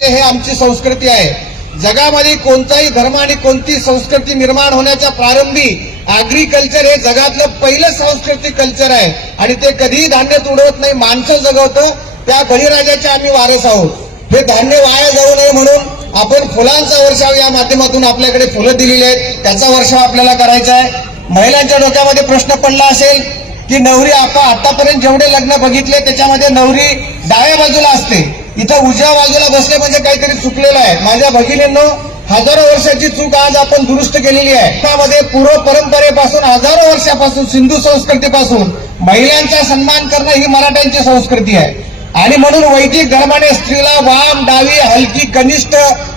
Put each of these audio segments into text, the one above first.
हे आमची संस्कृती आहे. जगामध्ये कोणताही धर्म आणि कोणती संस्कृती निर्माण होण्याच्या प्रारंभी ऍग्रीकल्चर हे जगातलं पहिलं सांस्कृतिक कल्चर आहे आणि ते कधीही धान्य तुडवत नाही, माणसं जगवतं. त्या बळीराजाचे आम्ही वारस आहोत. हे धान्य वाया जाऊ नये म्हणून आपण फुलांचा वर्षाव या माध्यमातून आपल्याकडे फुलं दिलेली आहेत, त्याचा वर्षाव आपल्याला करायचा आहे. महिलांच्या डोक्यामध्ये प्रश्न पडला असेल की नवरी आपण आतापर्यंत जेवढे लग्न बघितले त्याच्यामध्ये नवरी डाव्या बाजूला असते, इथं उजव्या बाजूला बसले म्हणजे काहीतरी चुकलेलं आहे. माझ्या भगिनींनो, हजारो वर्षाची चूक आज आपण दुरुस्त केलेली आहे. त्यामध्ये पूर्व परंपरेपासून हजारो वर्षापासून सिंधू संस्कृतीपासून महिलांचा सन्मान करणं ही मराठ्यांची संस्कृती आहे आणि म्हणून वैदिक धर्माने स्त्रीला वाम, डावी, हलकी, कनिष्ठ,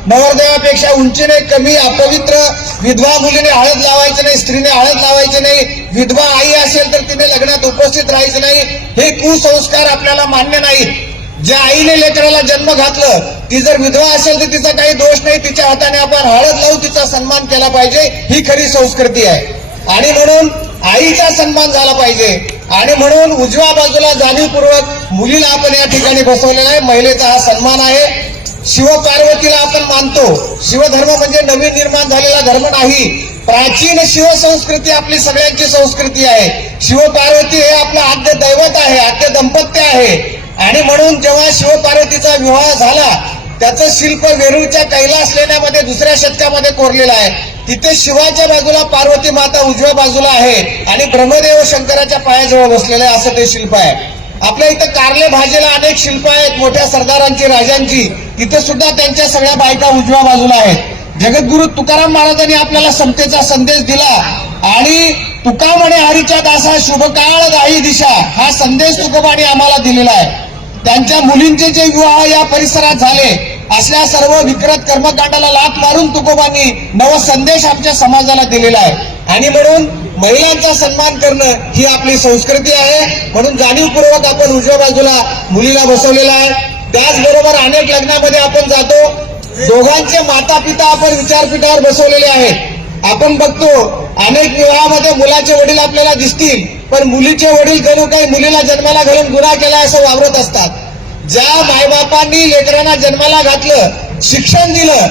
नवरदेवापेक्षा उंचीने कमी, अपवित्र, विधवा मुलीने हळद लावायची नाही, स्त्रीने हळद लावायची नाही, विधवा आई असेल तर तिने लग्नात उपस्थित राहायचं नाही. हे कुसंस्कार आपल्याला मान्य नाहीत. ज्या आईने लेकराला जन्म घातलं ती जर विधवा असेल तर तिचा काही दोष नाही, तिच्या हाताने आपण हळद लावून तिचा सन्मान केला पाहिजे, ही खरी संस्कृती आहे. आणि म्हणून आईचा सन्मान झाला पाहिजे आणि म्हणून उजव्या बाजूला जाणीवपूर्वक मुलीला आपण या ठिकाणी बसवलेला आहे. महिलेचा हा सन्मान आहे. शिवपार्वतीला आपण मानतो. शिवधर्म म्हणजे नवीन निर्माण झालेला धर्म नाही, प्राचीन शिवसंस्कृती आपली सगळ्यांची संस्कृती आहे. शिवपार्वती हे आपलं आद्य दैवत आहे, आद्य दाम्पत्य आहे आणि म्हणून जेव्हा शिवपार्वतीचा विवाह झाला त्याचं शिल्प वेरूळच्या कैलास लेण्यामध्ये 2ऱ्या शतकामध्ये कोरलेलं आहे. तिथे शिवाच्या बाजूला पार्वती माता उजव्या बाजूला आहे आणि ब्रह्मदेव शंकराच्या पायाजवळ बसलेलं आहे, असं ते शिल्प आहे. आपल्या इथं कारले भाजीला अनेक शिल्प आहेत मोठ्या सरदारांची, राजांची, तिथे सुद्धा त्यांच्या सगळ्या बायका उजव्या बाजूला आहेत. जगद्गुरु तुकाराम महाराजांनी आपल्याला समतेचा संदेश दिला आणि तुका म्हणे हरीच्या दासा शुभ काळ दाही दिशा, हा संदेश तुकोबांनी आम्हाला दिलेला आहे. त्यांच्या मुलींचे जे विवाह या परिसरात झाले असल्या सर्व विकृत कर्मकांडाला लाथ मारून तुकोबांनी नव संदेश आमच्या समाजाला दिलेला आहे आणि म्हणून महिलांचा सन्मान करणं ही आपली संस्कृती आहे. म्हणून जाणीवपूर्वक आपण उजव्या बाजूला मुलीला बसवलेला आहे. त्याचबरोबर अनेक लग्नामध्ये आपण जातो, दोघांचे माता पिता आपण विचारपीठावर बसवलेले आहेत. आपण बघतो अनेक विवाहामध्ये मुलाचे वडील आपल्याला दिसतील पण मुलीचे वडील जणू काही मुलीला जन्माला घालून गुन्हा केला असं वावरत असतात. ज्या मायबापांनी लेकरांना जन्माला घातलं, शिक्षण दिलं,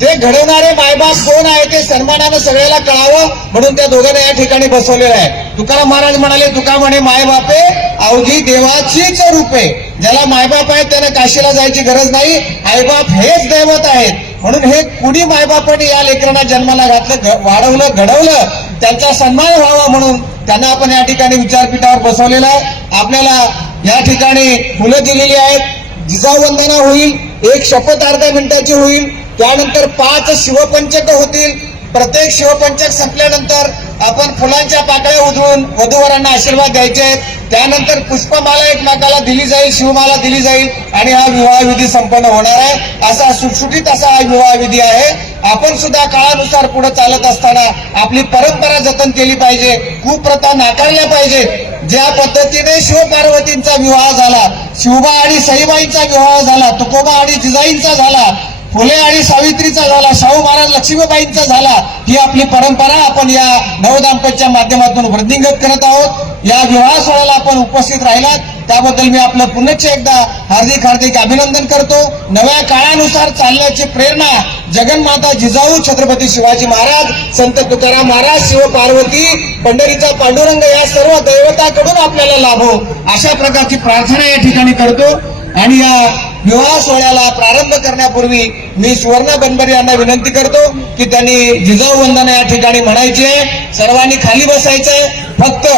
ते घडवणारे मायबाप कोण आहे ते सन्मानानं सगळ्याला कळावं म्हणून त्या दोघांना या ठिकाणी बसवलेलं आहे. तुकाराम महाराज म्हणाले, तुका म्हणे मायबापे अवघी देवाचीच रूपे. ज्याला मायबाप आहे त्याने काशीला जायची गरज नाही, आईबाप हेच दैवत आहेत. म्हणून हे कुणी मायबापाने या लेकरांना जन्माला घातलं, वाढवलं, घडवलं, त्यांचा सन्मान व्हावा म्हणून त्यांना आपण या ठिकाणी विचारपीठावर बसवलेला आहे. आपल्याला या ठिकाणी फुलं दिलेली आहेत. जिजाऊवंदना होईल, एक शपथ अर्ध्या मिनिटाची होईल, त्यानंतर 5 शिवपंचक होतील. प्रत्येक शिवपंचक संपल्यानंतर आपण फुलांच्या पाकळ्या उधळून वधूवरांना आशीर्वाद द्यायचे आहेत. त्यानंतर पुष्पमाला एकमेकाला दिली जाईल, शिवमाला दिली जाईल आणि हा विवाह विधी संपन्न होणार आहे. असा सुटसुटीत असा हा विवाह विधी आहे. आपण सुद्धा काळानुसार पुढे चालत असताना आपली परंपरा जतन केली पाहिजे, कुप्रथा नाकारल्या पाहिजेत. ज्या पद्धतीने शिवपार्वतींचा विवाह झाला, शिवबा आणि सईबाईंचा विवाह झाला, तुकोबा आणि जिजाईंचा झाला, फुले आणि सावित्रीचा झाला, शाहू महाराज लक्ष्मीबाईंचा झाला, ही आपली परंपरा आपण या नवदाम्पत्याच्या माध्यमातून वृद्धिंगत करत आहोत. या विवाह सोहळ्याला आपण उपस्थित राहिलात त्याबद्दल मी आपलं पुनश्च एकदा हार्दिक हार्दिक अभिनंदन करतो. नव्या काळानुसार चालण्याची प्रेरणा जगन्माता जिजाऊ छत्रपती शिवाजी महाराज, संत तुकाराम महाराज, शिवपार्वती, पंढरीचा पांडुरंग या सर्व दैवताकडून आपल्याला लाभो अशा प्रकारची प्रार्थना या ठिकाणी करतो. आणि या विवाह सोहळ्याला प्रारंभ करण्यापूर्वी मी सुवर्णा बनबरे यांना विनंती करतो की त्यांनी जिजाऊ वंदना या ठिकाणी म्हणायची आहे. सर्वांनी खाली बसायचंय. फक्त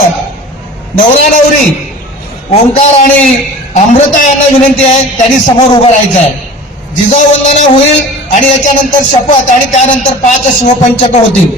नवरा नवरी ओंकार आणि अमृता यांना विनंती आहे त्यांनी समोर उभं राहायचं आहे. जिजाऊ वंदना होईल आणि याच्यानंतर शपथ आणि त्यानंतर 5 शिवपंचक होतील.